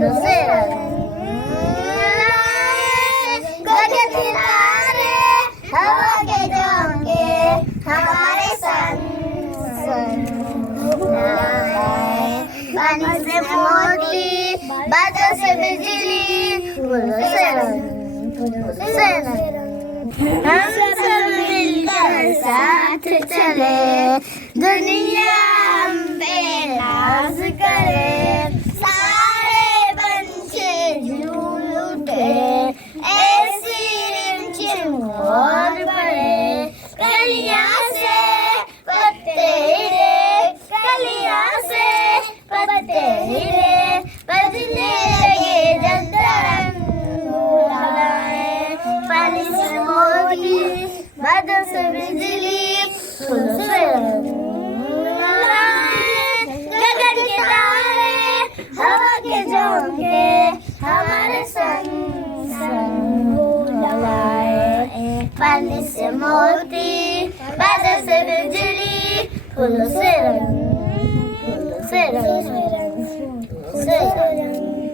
फूलों से रंग लाए, गगन के तारे, हवा के झोंके, हमारे संग लाए। पानी से मोती, बादल से बिजली, फूलों से रंग, फूलों से रंग। हम सब मिलकर साथ चले, दुनिया हम पे नाज करे, सारे पंछी झूम उठे, ऐसी रिमझिम और पड़े, कलियां से पत्ते हिले, कलियां से पत्ते हिले, बजने लगे जब तरंग उड़ाए। पानी से मोती, बादल से बिजली, फूलों से रंग लाए, गगन के तारे, हवा के झोंके, हमारे संग संग लगाए। पानी से मोती, बादल से बिजली, फूलों से रंग, फूलों से रंग, फूलों से रंग।